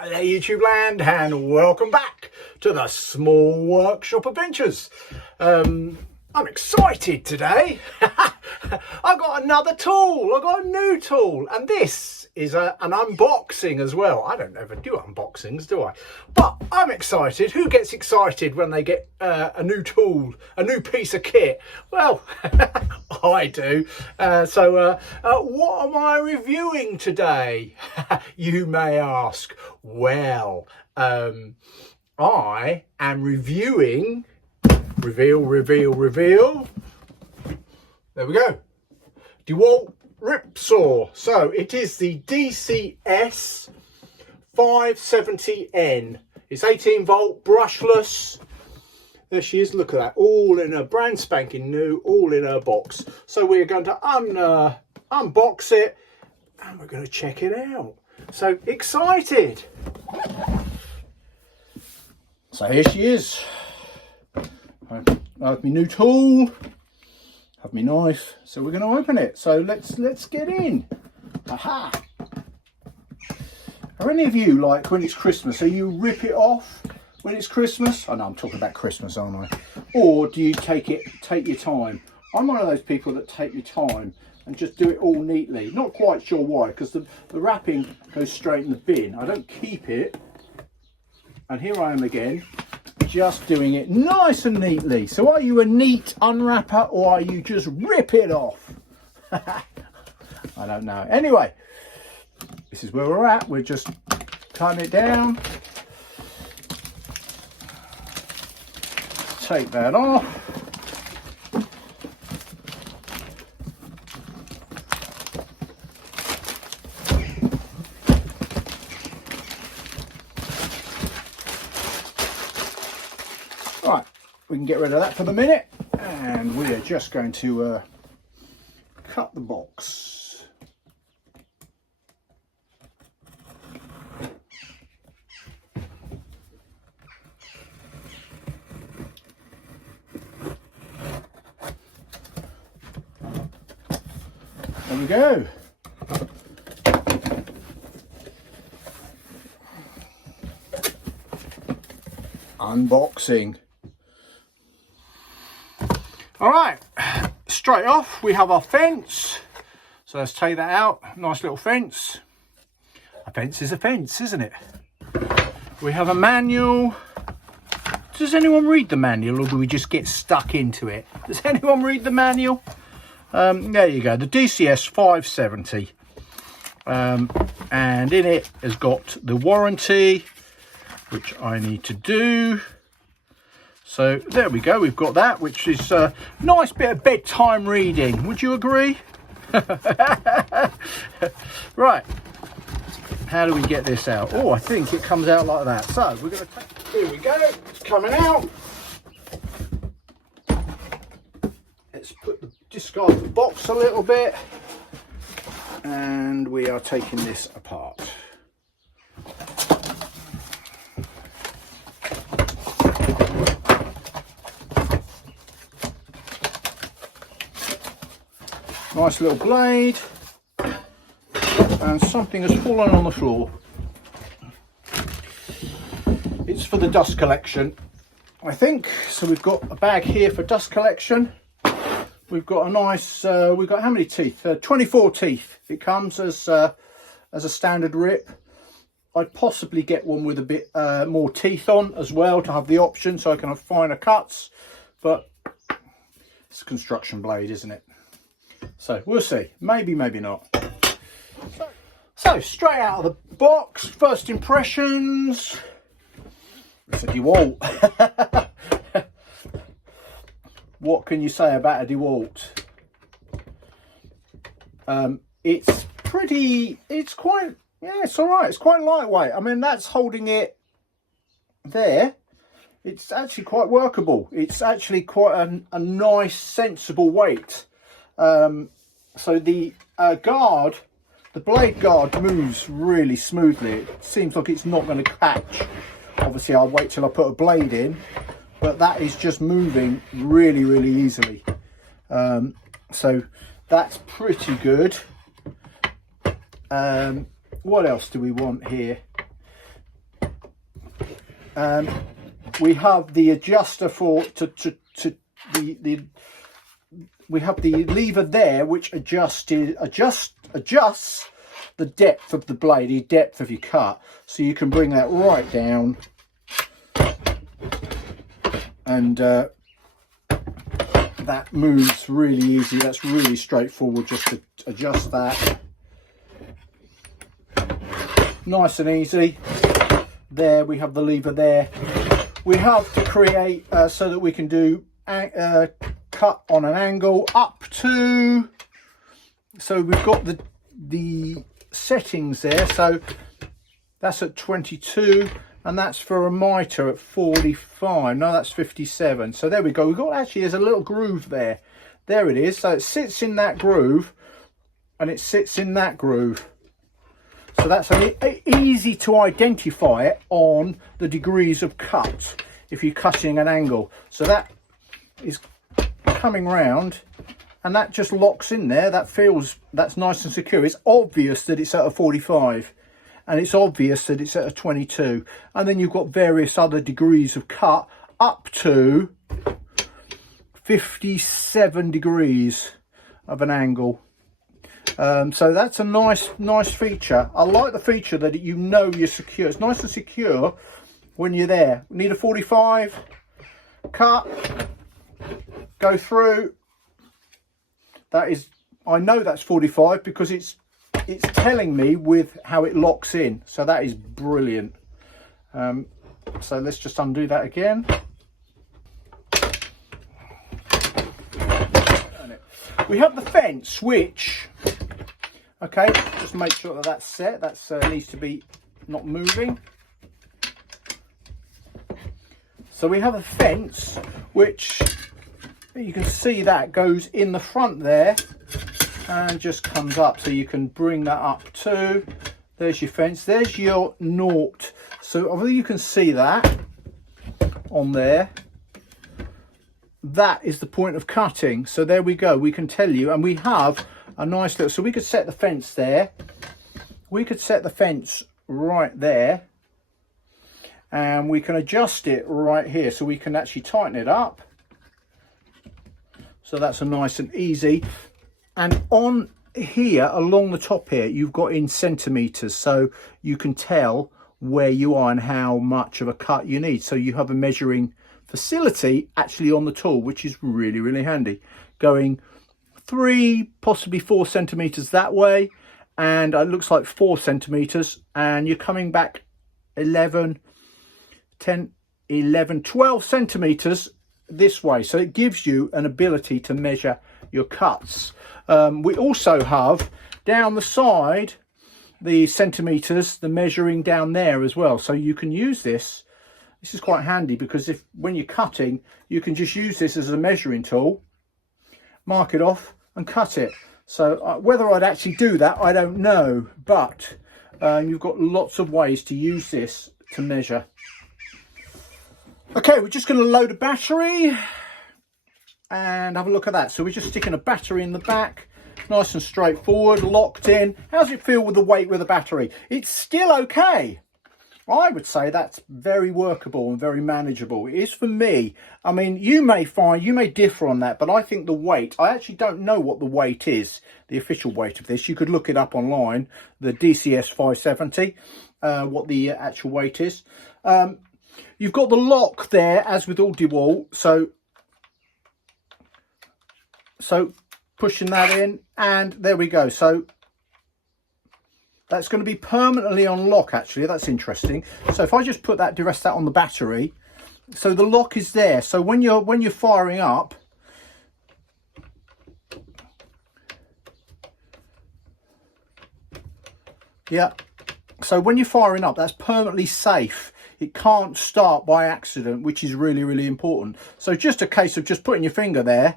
Hi there YouTube land, and welcome back to the Small Workshop Adventures. I'm excited today. I got another tool, I got a new tool, and this is an unboxing as well. I don't ever do unboxings, do I? But I'm excited. Who gets excited when they get a new tool, a new piece of kit? Well, I do. What am I reviewing today? You may ask. Well, I am reviewing, reveal. There we go. Dewalt rip saw. So it is the DCS570N. It's 18 volt, brushless. There she is. Look at that. All in a brand spanking new, all in her box. So we're going to unbox it and we're going to check it out. So excited. So here she is. I have my new tool. Have my knife, so we're going to open it. So let's get in. Aha! Are any of you like when it's Christmas? So you rip it off when it's Christmas? I know I'm talking about Christmas, aren't I? Or do you take your time? I'm one of those people that take my time and just do it all neatly. Not quite sure why, because the wrapping goes straight in the bin. I don't keep it. And here I am again, just doing it nice and neatly. So are you a neat unwrapper or are you just rip it off? I don't know. Anyway, this is where we're at. We're just cutting it down. Take that off. Right, we can get rid of that for the minute, and we are just going to cut the box. There we go. Unboxing. All right, straight off we have our fence. So let's take that out. Nice little fence. A fence is a fence, isn't it? We have a manual. Does anyone read the manual, or do we just get stuck into it? Does anyone read the manual? There you go, the DCS570. And in it has got the warranty, which I need to do. So there we go, we've got that, which is a nice bit of bedtime reading. Would you agree? Right, how do we get this out? Oh, I think it comes out like that. So we're going to take, here we go, it's coming out. Let's discard the box a little bit, and we are taking this apart. Nice little blade, and something has fallen on the floor. It's for the dust collection, I think. So we've got a bag here for dust collection. We've got a nice, we've got how many teeth? 24 teeth. It comes as a standard rip. I'd possibly get one with a bit more teeth on as well to have the option, so I can have finer cuts. But it's a construction blade, isn't it? So we'll see, maybe not. So straight out of the box, first impressions. It's a Dewalt. What can you say about a Dewalt? It's quite, yeah, it's all right. It's quite lightweight. I mean, that's holding it there. It's actually quite workable. It's actually quite a nice, sensible weight. So the guard, the blade guard, moves really smoothly. It seems like it's not going to catch. Obviously I'll wait till I put a blade in, but that is just moving really easily. So that's pretty good. What else do we want here? We have the adjuster for we have the lever there which adjusts the depth of the blade, the depth of your cut, so you can bring that right down, and that moves really easy. That's really straightforward, just to adjust that, nice and easy. There we have the lever there. We have to create so that we can do cut on an angle up to, so we've got the settings there, so that's at 22, and that's for a mitre at 45. No, that's 57. So there we go. We've got, actually, there's a little groove there. There it is. So it sits in that groove, and it sits in that groove. So that's easy to identify it on the degrees of cut if you're cutting an angle. So that is coming round, and that just locks in there. That's nice and secure. It's obvious that it's at a 45, and it's obvious that it's at a 22. And then you've got various other degrees of cut up to 57 degrees of an angle. So that's a nice feature. I like the feature that you know you're secure. It's nice and secure when you're there. Need a 45, cut, go through. That is, I know that's 45 because it's telling me with how it locks in. So that is brilliant. So let's just undo that again. We have the fence, which, okay, just make sure that that's set. That's needs to be not moving. So we have a fence, which you can see that goes in the front there and just comes up. So you can bring that up too. There's your fence. There's your naught. So although you can see that on there, that is the point of cutting. So there we go. We can tell you, and we have a nice little, so we could set the fence there. We could set the fence right there, and we can adjust it right here. So we can actually tighten it up. So that's a nice and easy. And on here, along the top here, you've got in centimeters, so you can tell where you are and how much of a cut you need. So you have a measuring facility actually on the tool, which is really handy. Going 3, possibly 4 centimeters that way, and it looks like 4 centimeters, and you're coming back 11, 10, 11, 12 centimeters this way. So it gives you an ability to measure your cuts. We also have down the side the centimeters, the measuring down there as well. So you can use this. This is quite handy because when you're cutting, you can just use this as a measuring tool, mark it off and cut it. So whether I'd actually do that, I don't know, but you've got lots of ways to use this to measure. Okay, we're just going to load a battery and have a look at that. So we're just sticking a battery in the back, nice and straightforward, locked in. How does it feel with the weight with the battery? It's still okay. I would say that's very workable and very manageable. It is for me. I mean, you may differ on that, but I think the weight, I actually don't know what the weight is, the official weight of this. You could look it up online, the DCS570, what the actual weight is. You've got the lock there, as with all Dewalt. So pushing that in, and there we go. So that's going to be permanently on lock, actually. That's interesting. So if I just put that, rest that on the battery, so the lock is there. So when you're firing up, yeah. So when you're firing up, that's permanently safe. It can't start by accident, which is really important. So just a case of just putting your finger there,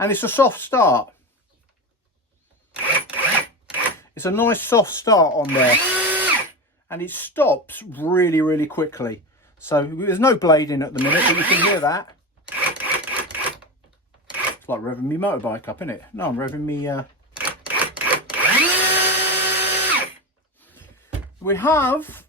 and it's a soft start. It's a nice soft start on there, and it stops really quickly. So there's no blade in at the minute, but you can hear that. It's like revving me motorbike up, isn't it? No, I'm revving me. We have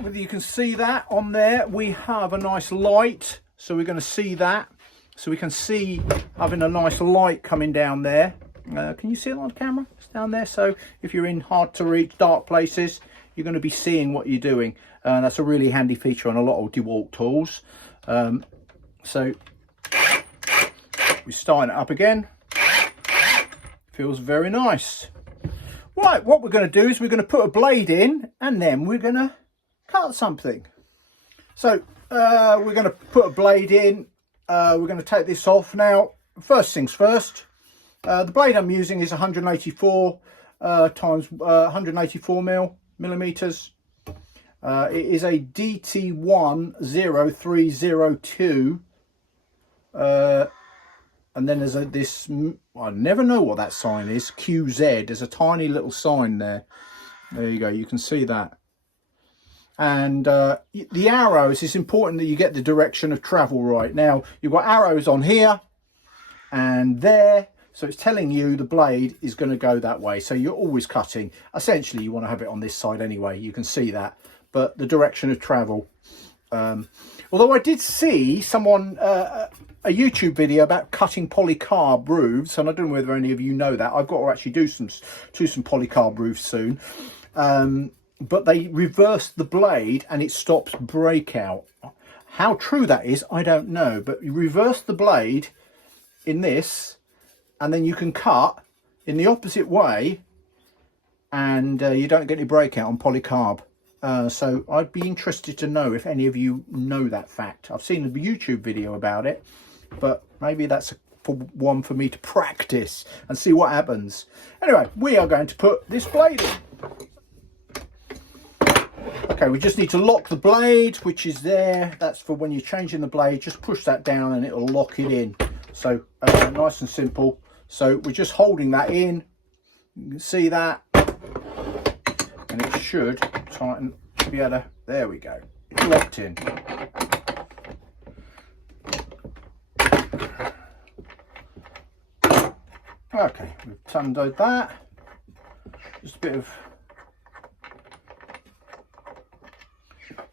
whether you can see that on there, we have a nice light, so we're going to see that. So we can see having a nice light coming down there. Can you see it on camera? It's down there. So if you're in hard to reach dark places, you're going to be seeing what you're doing. That's a really handy feature on a lot of Dewalt tools. So we're starting it up again. Feels very nice. Right, what we're going to do is we're going to put a blade in, and then we're going to cut something. So we're going to put a blade in. We're going to take this off now. First things first, the blade I'm using is 184 times 184 millimeters. It is a DT10302, and then there's this, I never know what that sign is, QZ. There's a tiny little sign there. There you go, you can see that. And the arrows, it's important that you get the direction of travel right. Now, you've got arrows on here and there, so it's telling you the blade is going to go that way. So you're always cutting. Essentially, you want to have it on this side anyway. You can see that. But the direction of travel. Although I did see someone, a YouTube video about cutting polycarb roofs, and I don't know whether any of you know that. I've got to actually do some polycarb roofs soon. But they reverse the blade and it stops breakout. How true that is, I don't know. But you reverse the blade in this, and then you can cut in the opposite way, and you don't get any breakout on polycarb. So I'd be interested to know if any of you know that fact. I've seen a YouTube video about it, but maybe that's one for me to practice and see what happens. Anyway, we are going to put this blade in. Okay, we just need to lock the blade, which is there. That's for when you're changing the blade. Just push that down and it'll lock it in. So nice and simple. So we're just holding that in. You can see that. And it should tighten to be able to, there we go. It's locked in. Okay, we've undone that. Just a bit of,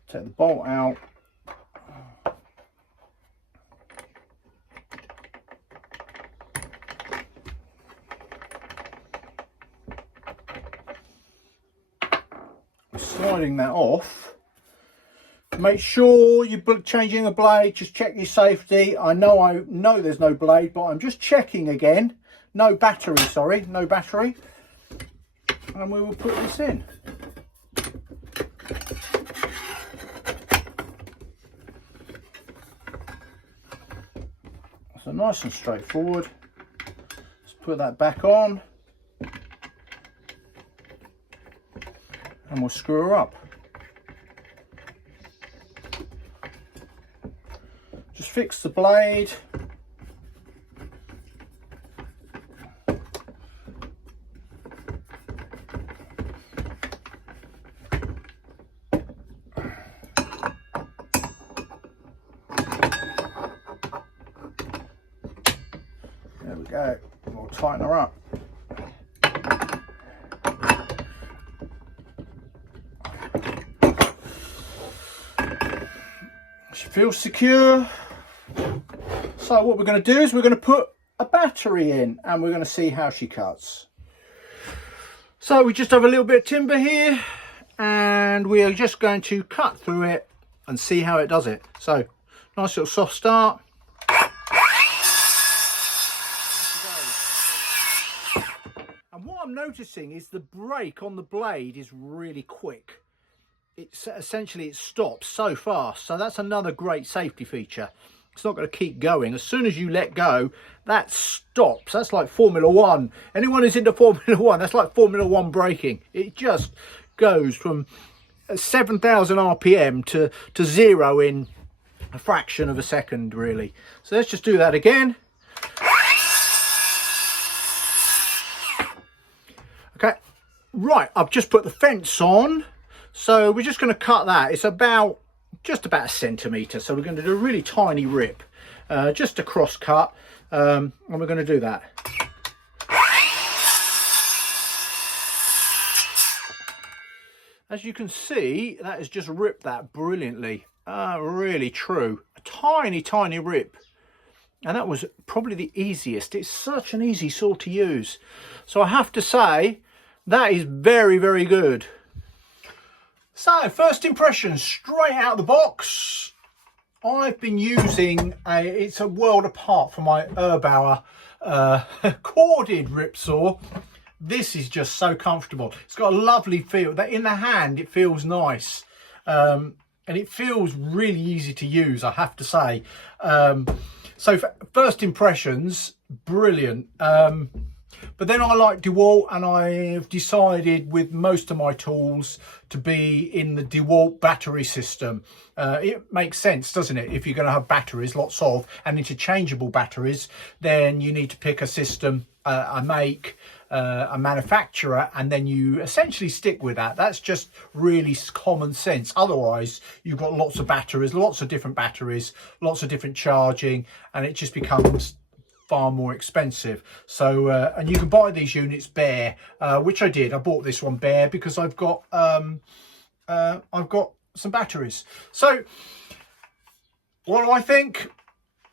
take the bolt out. Sliding that off. Make sure you're changing the blade. Just check your safety. I know there's no blade, but I'm just checking again. No battery, sorry, no battery. And we will put this in. So nice and straightforward. Let's put that back on. And we'll screw her up. Just fix the blade. There we go. We'll tighten her up. She feels secure. So what we're going to do is we're going to put a battery in, and we're going to see how she cuts. So we just have a little bit of timber here, and we are just going to cut through it and see how it does it. So nice little soft start. And what I'm noticing is the break on the blade is really quick. It's essentially, it stops so fast. So that's another great safety feature. It's not going to keep going. As soon as you let go, that stops. That's like Formula One. Anyone who's into Formula One, that's like Formula One braking. It just goes from 7,000 RPM to zero in a fraction of a second, really. So let's just do that again. Okay, right, I've just put the fence on. So we're just going to cut that. It's just about a centimetre. So we're going to do a really tiny rip, just a cross cut, and we're going to do that. as you can see, that has just ripped that brilliantly. Really true. A tiny rip. And that was probably the easiest. It's such an easy saw to use. So I have to say, that is very, very good. So, first impressions, straight out of the box. I've been using it's a world apart from my Erbauer corded rip saw. This is just so comfortable. It's got a lovely feel. That in the hand, it feels nice. And it feels really easy to use, I have to say. So for first impressions, brilliant. But then I like Dewalt, and I've decided with most of my tools to be in the Dewalt battery system. It makes sense, doesn't it? If you're going to have batteries, lots of, and interchangeable batteries, then you need to pick a system, a make, a manufacturer, and then you essentially stick with that. That's just really common sense. Otherwise, you've got lots of batteries, lots of different batteries, lots of different charging, and it just becomes far more expensive. So and you can buy these units bare, which I did. I bought this one bare because I've got some batteries. So what do I think?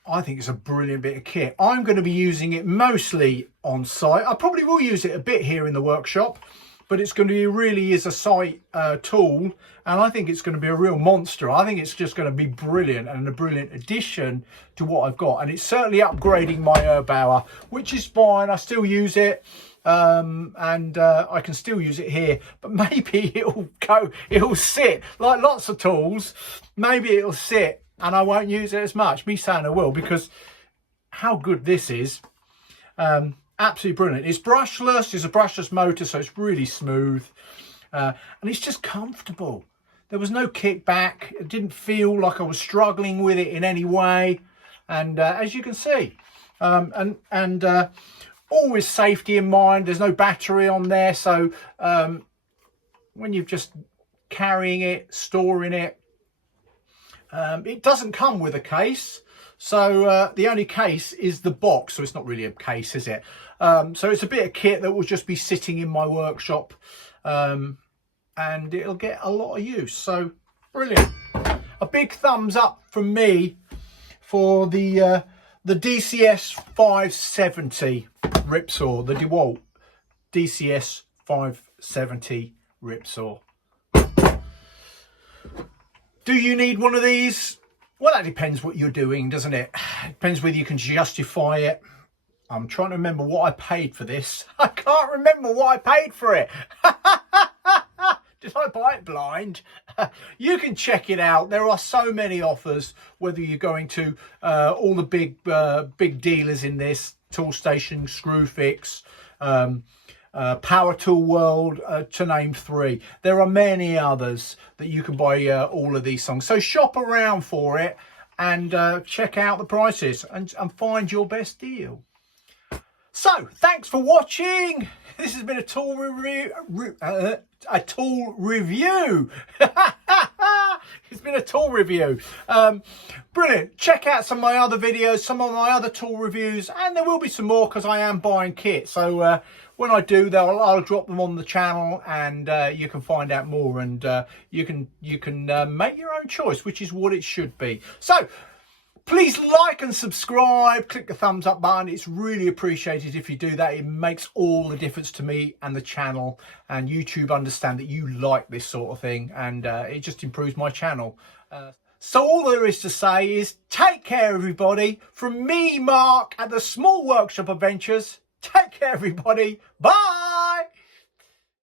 I think it's a brilliant bit of kit. I'm going to be using it mostly on site. I probably will use it a bit here in the workshop, but it's going to be really is a site tool, and I think it's going to be a real monster. I think it's just going to be brilliant and a brilliant addition to what I've got, and it's certainly upgrading my Erbauer, which is fine. I still use it, and I can still use it here, but maybe it'll sit like lots of tools. Maybe it'll sit and I won't use it as much. Me saying I will, because how good this is. Absolutely brilliant. It's brushless. It's a brushless motor, so it's really smooth, and it's just comfortable. There was no kickback. It didn't feel like I was struggling with it in any way, and as you can see, and always safety in mind. There's no battery on there, so when you're just carrying it, storing it, it doesn't come with a case. So the only case is the box, so it's not really a case, is it? So it's a bit of kit that will just be sitting in my workshop, and it'll get a lot of use. So brilliant. A big thumbs up from me for the DCS570 rip saw, the Dewalt DCS570 rip saw. Do you need one of these? Well, that depends what you're doing, doesn't it? It depends whether you can justify it. I'm trying to remember what I paid for this. I can't remember what I paid for it. Did I buy it blind? You can check it out. There are so many offers, whether you're going to all the big dealers in this, Toolstation, Screwfix, Power Tool World, to name 3. There are many others that you can buy all of these songs. So shop around for it and check out the prices and find your best deal. So thanks for watching. This has been a tool review. It's been a tool review. Brilliant. Check out some of my other videos, some of my other tool reviews, and there will be some more because I am buying kit. So when I do, I'll drop them on the channel, and you can find out more, and you can make your own choice, which is what it should be. So please like and subscribe, click the thumbs up button. It's really appreciated if you do that. It makes all the difference to me and the channel, and YouTube understand that you like this sort of thing, and it just improves my channel. So all there is to say is take care, everybody. From me, Mark, at the Small Workshop Adventures. Take care, everybody. Bye.